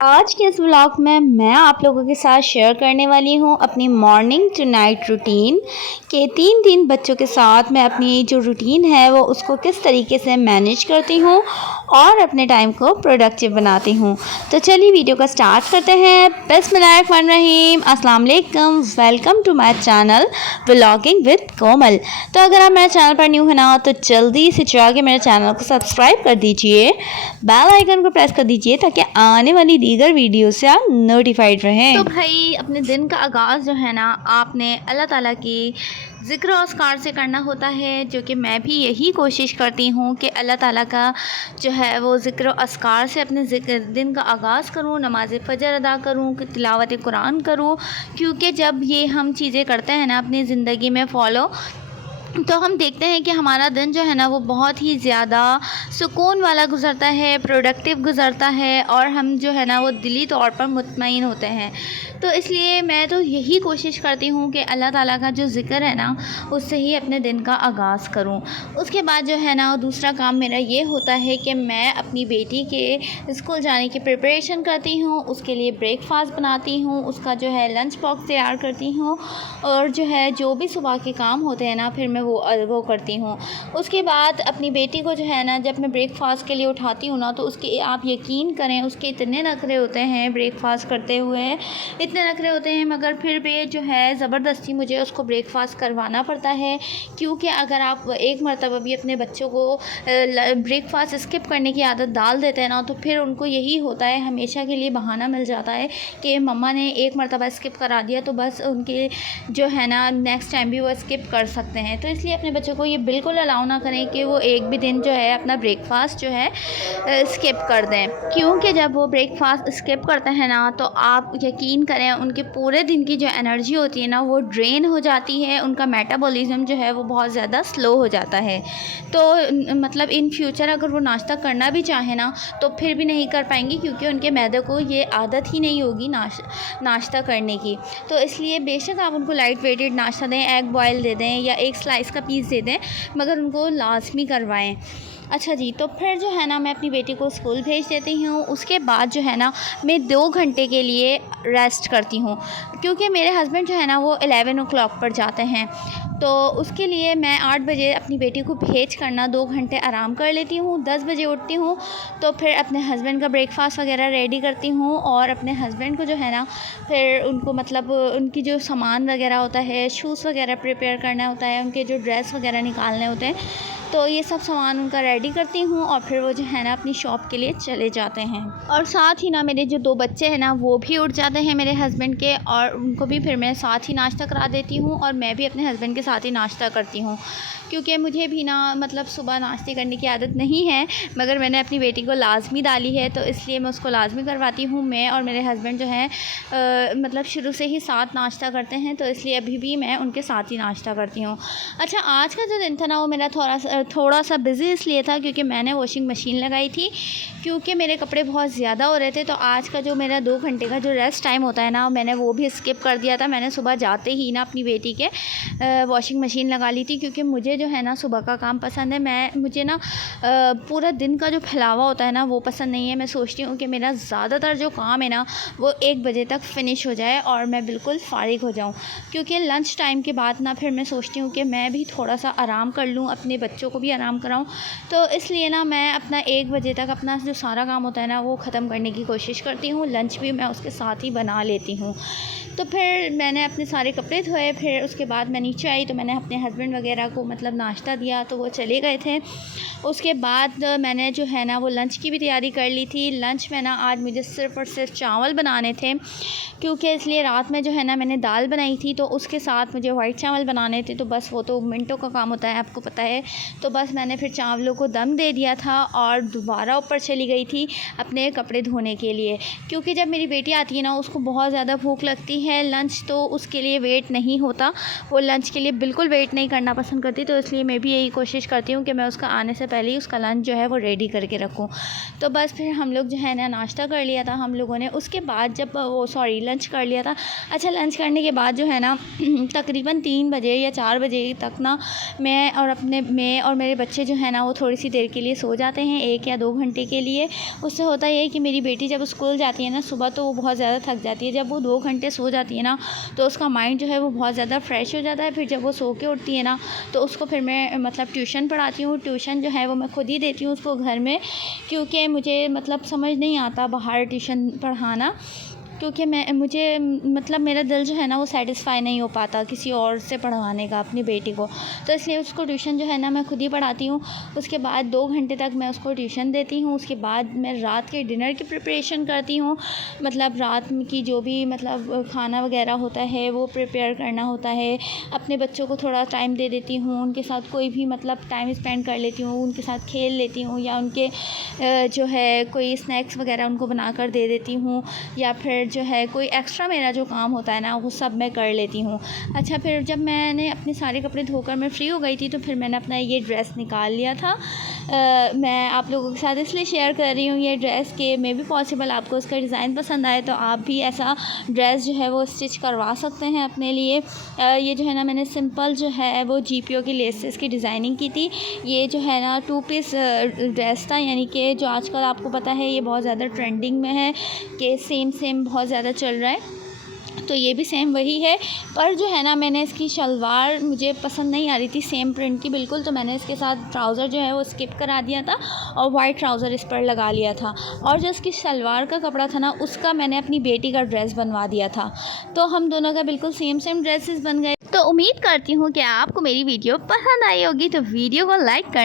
आज के इस व्लॉग में मैं आप लोगों के साथ शेयर करने वाली हूँ अपनी मॉर्निंग टू नाइट रूटीन के 3 बच्चों के साथ मैं अपनी जो रूटीन है वो उसको किस तरीके से मैनेज करती हूँ और अपने टाइम को प्रोडक्टिव बनाती हूँ। तो चलिए वीडियो का स्टार्ट करते हैं। बिस्मिल्लाहिर्रहमानिर्रहीम, अस्सलाम वालेकुम, welcome to my channel vlogging with Komal. तो अगर आप मेरे चैनल पर न्यू है ना तो जल्दी से जाके मेरे चैनल को सब्सक्राइब कर दीजिए, बेल आइकन को प्रेस कर दीजिए ताकि आने वाली दीगर वीडियो से आप नोटिफाइड रहें। तो भाई अपने दिन का आगाज़ जो है ना आपने अल्लाह ताला की ज़िक्र और अस्कार से करना होता है, जो कि मैं भी यही कोशिश करती हूँ कि अल्लाह ताला का जो है वो ज़िक्र और अस्कार से अपने दिन का आगाज़ करूँ, नमाज़ फ़जर अदा करूँ, तिलावत कुरान करूँ। क्योंकि जब ये हम चीज़ें करते हैं ना अपनी ज़िंदगी में फ़ॉलो, तो हम देखते हैं कि हमारा दिन जो है ना वो बहुत ही ज़्यादा सुकून वाला गुज़रता है, प्रोडक्टिव गुज़रता है और हम जो है ना वो दिली तौर पर मुतमईन होते हैं। तो इसलिए मैं तो यही कोशिश करती हूँ कि अल्लाह ताला का जो ज़िक्र है ना उससे ही अपने दिन का आगाज़ करूँ। उसके बाद जो है ना दूसरा काम मेरा ये होता है कि मैं अपनी बेटी के स्कूल जाने की प्रिपरेशन करती हूँ, उसके लिए ब्रेकफ़ास्ट बनाती हूँ, उसका जो है लंच बॉक्स तैयार करती हूँ और जो है जो भी सुबह के काम होते हैं ना फिर मैं वो करती हूँ। उसके बाद अपनी बेटी को जो है ना जब मैं ब्रेकफ़ास्ट के लिए उठाती हूँ ना तो उसके आप यकीन करें उसके इतने नखरे होते हैं ब्रेकफ़ास्ट करते हुए, इतने नखरे होते हैं, मगर फिर भी जो है ज़बरदस्ती मुझे उसको ब्रेकफ़ास्ट करवाना पड़ता है। क्योंकि अगर आप एक मरतबा भी अपने बच्चों को ब्रेकफ़ास्ट स्किप करने की आदत डाल देते हैं ना तो फिर उनको यही होता है, हमेशा के लिए बहाना मिल जाता है कि मम्मा ने एक मरतबा स्किप करा दिया तो बस उनके जो है ना नेक्स्ट टाइम भी वो स्किप कर सकते हैं। तो इसलिए अपने बच्चों को ये बिल्कुल अलाउ ना करें कि वो एक भी दिन जो है अपना ब्रेकफ़ास्ट जो है स्किप कर दें। क्योंकि जब वो ब्रेकफ़ास्ट स्किप करते हैं ना तो आप यकीन करें उनके पूरे दिन की जो एनर्जी होती है ना वो ड्रेन हो जाती है, उनका मेटाबॉलिज़्म जो है वो बहुत ज़्यादा स्लो हो जाता है। तो मतलब इन फ्यूचर अगर वो नाश्ता करना भी चाहें ना तो फिर भी नहीं कर पाएंगी, क्योंकि उनके मैदे को ये आदत ही नहीं होगी नाश्ता करने की। तो इसलिए बेशक आप उनको लाइट वेटेड नाश्ता दें, एग बॉयल दे दें या एक स्लाइस का पीस दे दें, मगर उनको लाज़मी करवाएं। अच्छा जी, तो फिर जो है ना मैं अपनी बेटी को स्कूल भेज देती हूँ। उसके बाद जो है ना मैं 2 घंटे के लिए रेस्ट करती हूँ, क्योंकि मेरे हस्बैंड जो है ना वो 11 ओ क्लॉक पर जाते हैं। तो उसके लिए मैं 8 बजे अपनी बेटी को भेज कर ना 2 घंटे आराम कर लेती हूँ। 10 बजे उठती हूँ तो फिर अपने हस्बैंड का ब्रेकफ़ास्ट वगैरह रेडी करती हूँ और अपने हस्बैंड को जो है ना फिर उनको मतलब उनकी जो सामान वगैरह होता है, शूज़ वगैरह प्रिपेयर करना होता है, उनके जो ड्रेस वगैरह निकालने होते हैं, तो ये सब सामान उनका रेडी करती हूँ और फिर वो जो है ना अपनी शॉप के लिए चले जाते हैं। और साथ ही ना मेरे जो 2 बच्चे हैं ना वो भी उठ जाते हैं मेरे हस्बैंड के, और उनको भी फिर मैं साथ ही नाश्ता करा देती हूँ और मैं भी अपने हस्बैंड के साथ ही नाश्ता करती हूँ। क्योंकि मुझे भी ना मतलब सुबह नाश्ते करने की आदत नहीं है, मगर मैंने अपनी बेटी को लाज़मी डाली है तो इसलिए मैं उसको लाज़मी करवाती हूँ। मैं और मेरे हस्बैंड जो हैं मतलब शुरू से ही साथ नाश्ता करते हैं, तो इसलिए अभी भी मैं उनके साथ ही नाश्ता करती हूँ। अच्छा, आज का जो दिन था ना वो मेरा थोड़ा सा बिज़ी इसलिए था क्योंकि मैंने वॉशिंग मशीन लगाई थी, क्योंकि मेरे कपड़े बहुत ज़्यादा हो रहे थे। तो आज का जो मेरा 2 घंटे का जो रेस्ट टाइम होता है ना मैंने वो भी स्किप कर दिया था। मैंने सुबह जाते ही ना अपनी बेटी के वॉशिंग मशीन लगा ली थी, क्योंकि मुझे जो है ना सुबह का काम पसंद है। मुझे ना पूरा दिन का जो फैलावा होता है ना वो पसंद नहीं है। मैं सोचती हूँ कि मेरा ज़्यादातर जो काम है ना वो 1 बजे तक फ़िनिश हो जाए और मैं बिल्कुल फ़ारिग हो जाऊँ, क्योंकि लंच टाइम के बाद ना फिर मैं सोचती हूँ कि मैं भी थोड़ा सा आराम कर लूँ, अपने बच्चों को भी आराम कराऊँ। तो इसलिए ना मैं अपना 1 बजे तक अपना जो सारा काम होता है ना वो ख़त्म करने की कोशिश करती हूँ। लंच भी मैं उसके साथ ही बना लेती हूँ। तो फिर मैंने अपने सारे कपड़े धोए, फिर उसके बाद मैं नीचे आई तो मैंने अपने हस्बैंड वगैरह को मतलब नाश्ता दिया तो वो चले गए थे। उसके बाद मैंने जो है ना वो लंच की भी तैयारी कर ली थी। लंच में ना आज मुझे सिर्फ़ और सिर्फ चावल बनाने थे, क्योंकि इसलिए रात में जो है ना मैंने दाल बनाई थी तो उसके साथ मुझे वाइट चावल बनाने थे। तो बस वो तो मिनटों का काम होता है, आपको पता है। तो बस मैंने फिर चावलों को दम दे दिया था और दोबारा ऊपर चली गई थी अपने कपड़े धोने के लिए, क्योंकि जब मेरी बेटी आती है ना उसको बहुत ज़्यादा भूख लगती है। लंच तो उसके लिए वेट नहीं होता, वो लंच के लिए बिल्कुल वेट नहीं करना पसंद करती, तो इसलिए मैं भी यही कोशिश करती हूँ कि मैं उसका आने से पहले ही उसका लंच जो है वो रेडी करके रखूँ। तो बस फिर हम लोग जो है ना नाश्ता कर लिया था हम लोगों ने। उसके बाद जब लंच कर लिया था। अच्छा, लंच करने के बाद जो है ना तकरीबन 3 बजे या 4 बजे तक ना मैं और मेरे बच्चे जो है ना वो थोड़ी सी देर के लिए सो जाते हैं, 1 या 2 घंटे के लिए। उससे होता ये है कि मेरी बेटी जब स्कूल जाती है ना सुबह, तो वो बहुत ज़्यादा थक जाती है। जब वो 2 घंटे सो जाती है ना तो उसका माइंड जो है वो बहुत ज़्यादा फ्रेश हो जाता है। फिर जब वो सो के उठती है ना तो उसको फिर मैं मतलब ट्यूशन पढ़ाती हूँ। ट्यूशन जो है वो मैं खुद ही देती हूँ उसको घर में, क्योंकि मुझे मतलब समझ नहीं आता बाहर ट्यूशन पढ़ाना, क्योंकि मुझे मतलब मेरा दिल जो है ना वो सेटिस्फाई नहीं हो पाता किसी और से पढ़वाने का अपनी बेटी को। तो इसलिए उसको ट्यूशन जो है ना मैं खुद ही पढ़ाती हूँ। उसके बाद 2 घंटे तक मैं उसको ट्यूशन देती हूँ। उसके बाद मैं रात के डिनर की प्रिपरेशन करती हूँ, मतलब रात की जो भी मतलब खाना वगैरह होता है वो प्रिपेयर करना होता है। अपने बच्चों को थोड़ा टाइम दे देती हूँ, उनके साथ कोई भी मतलब टाइम स्पेंड कर लेती हूँ, उनके साथ खेल लेती हूँ, या उनके जो है कोई स्नैक्स वगैरह उनको बना कर दे देती हूँ, या फिर जो है कोई एक्स्ट्रा मेरा जो काम होता है ना वो सब मैं कर लेती हूँ। अच्छा, फिर जब मैंने अपने सारे कपड़े धोकर मैं फ्री हो गई थी तो फिर मैंने अपना ये ड्रेस निकाल लिया था। मैं आप लोगों के साथ इसलिए शेयर कर रही हूँ ये ड्रेस कि मे भी पॉसिबल आपको इसका डिज़ाइन पसंद आए तो आप भी ऐसा ड्रेस जो है वो स्टिच करवा सकते हैं अपने लिए। ये जो है ना मैंने सिंपल जो है वो GPO की लेसेस की डिज़ाइनिंग की थी। ये जो है ना 2 पीस ड्रेस था, यानी कि जो आजकल आपको पता है ये बहुत ज़्यादा ट्रेंडिंग में है कि सेम बहुत ज़्यादा चल रहा है, तो ये भी सेम वही है। पर जो है ना मैंने इसकी शलवार मुझे पसंद नहीं आ रही थी सेम प्रिंट की बिल्कुल, तो मैंने इसके साथ ट्राउज़र जो है वो स्किप करा दिया था और वाइट ट्राउज़र इस पर लगा लिया था। और जो इसकी शलवार का कपड़ा था ना उसका मैंने अपनी बेटी का ड्रेस बनवा दिया था, तो हम दोनों का बिल्कुल सेम ड्रेसेस बन गए। तो उम्मीद करती हूँ कि आपको मेरी वीडियो पसंद आई होगी, तो वीडियो को लाइक करना